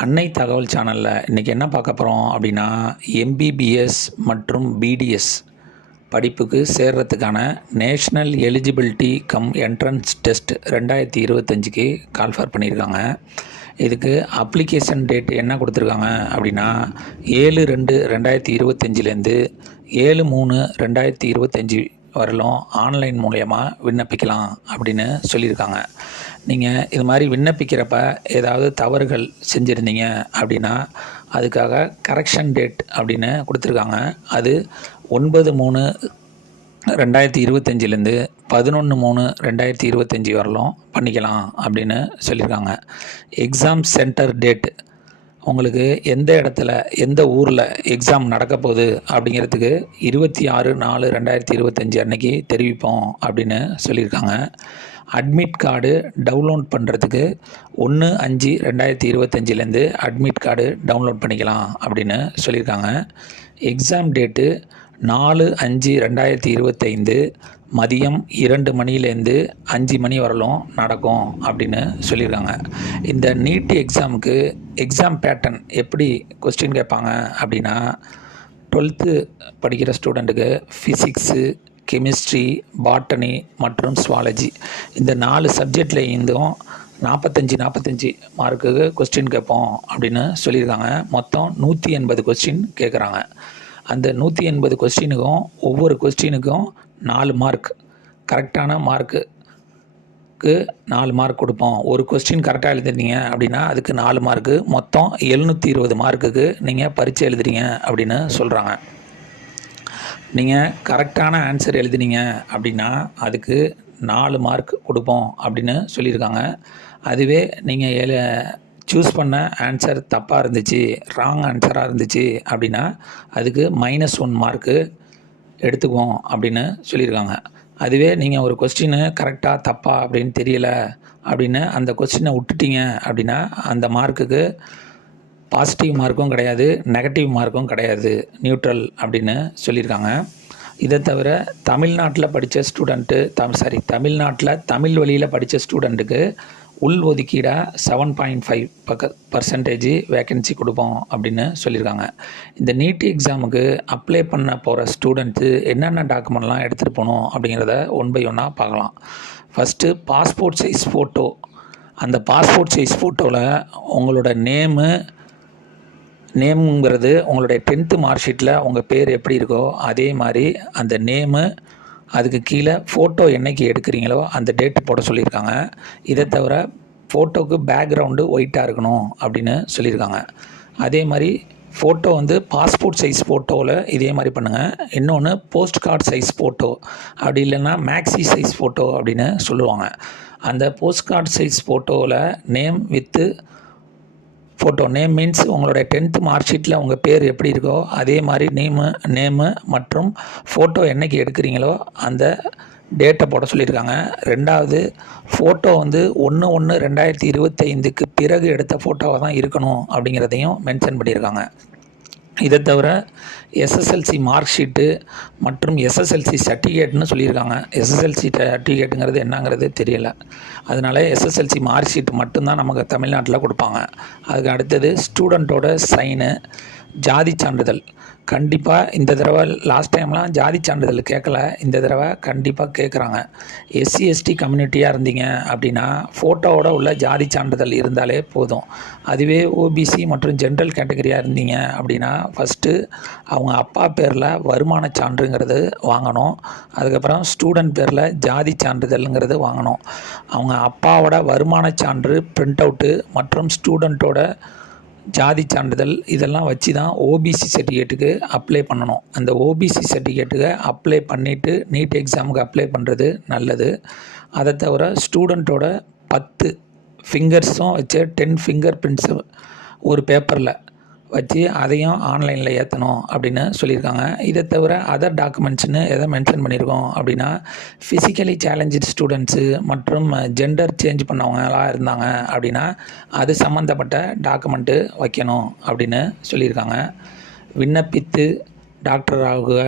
அன்னை தகவல் சேனலில் இன்றைக்கி என்ன பார்க்க போகிறோம் அப்படின்னா, எம்பிபிஎஸ் மற்றும் பிடிஎஸ் படிப்புக்கு சேர்கிறதுக்கான national eligibility cum entrance test 2025க்கு கால்ஃபர் பண்ணியிருக்காங்க. இதுக்கு அப்ளிகேஷன் டேட் என்ன கொடுத்துருக்காங்க அப்படின்னா 7/2/2025லேருந்து 7/3/2025 வரலும் ஆன்லைன் மூலயமா விண்ணப்பிக்கலாம் அப்படின்னு சொல்லியிருக்காங்க. நீங்கள் இது மாதிரி விண்ணப்பிக்கிறப்ப ஏதாவது தவறுகள் செஞ்சுருந்தீங்க அப்படின்னா அதுக்காக கரெக்ஷன் டேட் அப்படின்னு கொடுத்துருக்காங்க. அது 9/3/2025லேருந்து 11/3/2025 வரலும் பண்ணிக்கலாம் அப்படின்னு சொல்லியிருக்காங்க. எக்ஸாம் சென்டர் டேட் உங்களுக்கு எந்த இடத்துல எந்த ஊரில் எக்ஸாம் நடக்க போகுது அப்படிங்கிறதுக்கு 26/4/2025 அன்னைக்கு தெரிவிப்போம் அப்படின்னு சொல்லியிருக்காங்க. அட்மிட் கார்டு டவுன்லோட் பண்ணுறதுக்கு 1/5/2025லேருந்து அட்மிட் கார்டு டவுன்லோட் பண்ணிக்கலாம் அப்படின்னு சொல்லியிருக்காங்க. எக்ஸாம் டேட்டு 4/5/2025 மதியம் 2 மணிலேருந்து 5 மணி வரலும் நடக்கும் அப்படின்னு சொல்லியிருக்காங்க. இந்த நீட் எக்ஸாமுக்கு எக்ஸாம் பேட்டர்ன் எப்படி கொஸ்டின் கேட்பாங்க அப்படின்னா, 12th படிக்கிற ஸ்டூடெண்ட்டுக்கு ஃபிசிக்ஸு, கெமிஸ்ட்ரி, பாட்டனி மற்றும் ஸ்வாலஜி இந்த 4 சப்ஜெக்டில் இருந்தும் 45 மார்க்குக்கு கொஸ்டின் கேட்போம் அப்படின்னு சொல்லியிருக்காங்க. மொத்தம் 180 கொஸ்டின் கேட்குறாங்க. அந்த 180 கொஸ்டினுக்கும் ஒவ்வொரு கொஸ்டினுக்கும் 4 மார்க், கரெக்டான மார்க்குக்கு 4 மார்க் கொடுப்போம். ஒரு கொஸ்டின் கரெக்டாக எழுதிருந்தீங்க அப்படின்னா அதுக்கு 4 மார்க்கு, மொத்தம் 720 மார்க்குக்கு நீங்கள் பரீட்சை எழுதுறீங்க அப்படின்னு சொல்கிறாங்க. நீங்கள் கரெக்டான ஆன்சர் எழுதினீங்க அப்படின்னா அதுக்கு 4 மார்க் கொடுப்போம் அப்படின்னு சொல்லியிருக்காங்க. அதுவே நீங்கள் சூஸ் பண்ண ஆன்சர் தப்பாக இருந்துச்சு, ராங் ஆன்சராக இருந்துச்சு அப்படின்னா அதுக்கு -1 மார்க்கு எடுத்துக்குவோம் அப்படின்னு சொல்லியிருக்காங்க. அதுவே நீங்கள் ஒரு கொஸ்டின் கரெக்டாக தப்பா அப்படின்னு தெரியல அப்படின்னு அந்த கொஸ்டினை விட்டுட்டீங்க அப்படின்னா அந்த மார்க்குக்கு பாசிட்டிவ் மார்க்கும் கிடையாது, நெகட்டிவ் மார்க்கும் கிடையாது, நியூட்ரல் அப்படின்னு சொல்லியிருக்காங்க. இதை தவிர தமிழ்நாட்டில் படித்த ஸ்டூடெண்ட்டு தமிழ்நாட்டில் தமிழ் வழியில் படித்த ஸ்டூடெண்ட்டுக்கு உள் ஒதுக்கீடாக 7.5% வேக்கன்சி கொடுப்போம் அப்படின்னு சொல்லியிருக்காங்க. இந்த நீட் எக்ஸாமுக்கு அப்ளை பண்ண போகிற ஸ்டூடெண்ட்ஸு என்னென்ன டாக்குமெண்ட்லாம் எடுத்துகிட்டு போகணும் அப்படிங்கிறத ஒன் பை ஒன்னாக பார்க்கலாம். First passport size photo. அந்த பாஸ்போர்ட் சைஸ் ஃபோட்டோவில் உங்களோட நேமுங்கிறது உங்களுடைய 10th மார்க் ஷீட்டில் உங்கள் பேர் எப்படி இருக்கோ அதே மாதிரி அந்த நேமு, அதுக்கு கீழே ஃபோட்டோ என்றைக்கு எடுக்கிறீங்களோ அந்த டேட்டு போட சொல்லியிருக்காங்க. இதை தவிர ஃபோட்டோவுக்கு பேக்ரவுண்டு ஒயிட்டாக இருக்கணும் அப்படின்னு சொல்லியிருக்காங்க. அதே மாதிரி ஃபோட்டோ பாஸ்போர்ட் சைஸ் ஃபோட்டோவில் இதே மாதிரி பண்ணுங்கள். இன்னொன்று போஸ்ட் கார்டு சைஸ் ஃபோட்டோ, அப்படி இல்லைன்னா மேக்ஸி சைஸ் ஃபோட்டோ அப்படின்னு சொல்லுவாங்க. அந்த போஸ்ட் கார்டு சைஸ் ஃபோட்டோவில் name with photo, name means உங்களுடைய 10th மார்க் ஷீட்டில் உங்கள் பேர் எப்படி இருக்கோ அதே மாதிரி நேமு மற்றும் ஃபோட்டோ என்றைக்கு எடுக்கிறீங்களோ அந்த டேட்டை போட சொல்லியிருக்காங்க. ரெண்டாவது ஃபோட்டோ 1/1/2025க்கு பிறகு எடுத்த ஃபோட்டோவாக தான் இருக்கணும் அப்படிங்கிறதையும் மென்ஷன் பண்ணியிருக்காங்க. இதை தவிர எஸ்எஸ்எல்சி மார்க் ஷீட்டு மற்றும் எஸ்எஸ்எல்சி சர்டிஃபிகேட்னு சொல்லியிருக்காங்க. எஸ்எஸ்எல்சி சர்டிஃபிகேட்டுங்கிறது என்னங்கிறது தெரியல. அதனால் எஸ்எஸ்எல்சி மார்க் ஷீட் மட்டும்தான் நமக்கு தமிழ்நாட்டில் கொடுப்பாங்க. அதுக்கு அடுத்தது ஸ்டூடெண்ட்டோட சைனு, ஜாதி சான்றிதழ். கண்டிப்பாக இந்த தடவை லாஸ்ட் டைம்லாம் ஜாதி சான்றிதழ் கேட்கல, இந்த தடவை கண்டிப்பாக கேட்குறாங்க. எஸ்சி எஸ்டி கம்யூனிட்டியாக இருந்தீங்க அப்படின்னா ஃபோட்டோவோட உள்ள ஜாதி சான்றிதழ் இருந்தாலே போதும். அதுவே ஓபிசி மற்றும் ஜென்ரல் கேட்டகரியாக இருந்தீங்க அப்படின்னா ஃபஸ்ட்டு அவங்க அப்பா பேரில் வருமான சான்றுங்கிறது வாங்கணும். அதுக்கப்புறம் ஸ்டூடெண்ட் பேரில் ஜாதி சான்றிதழ்ங்கிறது வாங்கணும். அவங்க அப்பாவோட வருமான சான்று பிரிண்ட் அவுட்டு மற்றும் ஸ்டூடெண்ட்டோட ஜாதி சான்றிதழ் இதெல்லாம் வச்சு தான் ஓபிசி சர்டிஃபிகேட்டுக்கு அப்ளை பண்ணணும். அந்த ஓபிசி சர்டிஃபிகேட்டுக்கு அப்ளை பண்ணிவிட்டு நீட் எக்ஸாமுக்கு அப்ளை பண்ணுறது நல்லது. அதை தவிர ஸ்டூடெண்ட்டோட 10 ஃபிங்கர்ஸும் வச்சு 10 ஃபிங்கர் பிரிண்ட்ஸு ஒரு பேப்பரில் வச்சு அதையும் ஆன்லைனில் ஏற்றணும் அப்படின்னு சொல்லியிருக்காங்க. இதை தவிர அதர் டாக்குமெண்ட்ஸ்னு எதை மென்ஷன் பண்ணியிருக்கோம் அப்படின்னா, ஃபிசிக்கலி சேலஞ்சு ஸ்டூடெண்ட்ஸு மற்றும் ஜெண்டர் சேஞ்ச் பண்ணவங்களாக இருந்தாங்க அப்படின்னா அது சம்மந்தப்பட்ட டாக்குமெண்ட்டு வைக்கணும் அப்படின்னு சொல்லியிருக்காங்க. விண்ணப்பித்து டாக்டர் ஆகுக.